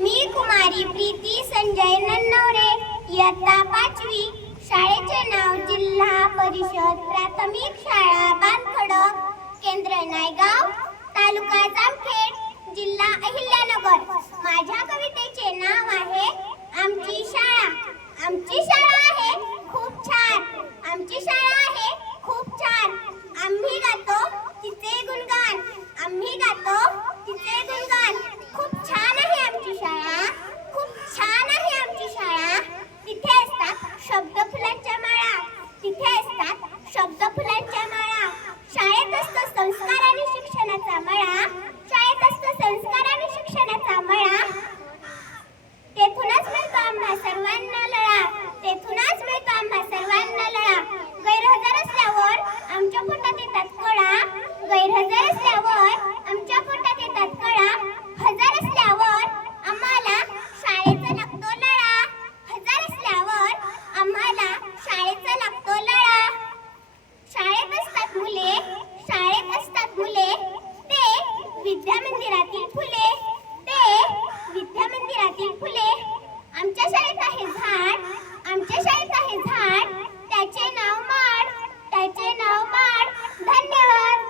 मी कुमारी प्रीती संजय नन्नवरे, इयत्ता 5वी, शाळेचे नाव जिल्हा परिषद प्राथमिक शाळा बांधखडक, केंद्र नायगाव, तालुका जामखेड, जिल्हा अहिल्यानगर. माझ्या कवितेचे नाव आहे आमची शाळा. आमची शाळा आहे खूप छान, आमची शाळा आहे खूप छान. आम्ही गातो तिचे गुणगान, आम्ही गातो तिचे गुणगान. खूप छान आहे आमची शाळा, खूप छान आहे आमची शाळा. तिथे असतात शब्द फुलांच्या माळा, तिथे असतात शब्द फुलांच्या माळा. शाळेत असतो संस्कार आणि शिक्षणाचा मळा, शाळेत असतो संस्कार आणि शिक्षणाचा मळा. तेथूनच मिळतो आम्हा सर्वांना लळा, तेथूनच मिळतो आम्हा सर्वांना लळा. गैरहजर असल्यावर आमच्या पोटात येतात कळा, गैरहजर असल्यावर आमच्या पोटात येतात कळा. हजर असल्यावर आम्हाला शाळेचा लागतो लळा, हजर असल्यावर आम्हाला शाळेचा लागतो लळा. शाळेत असतात मुले, शाळेत असतात मुले, ते विद्यामंदिरातील फुले, ते विद्यामंदिरातील फुले. आमच्या शाळेत आहे झाड,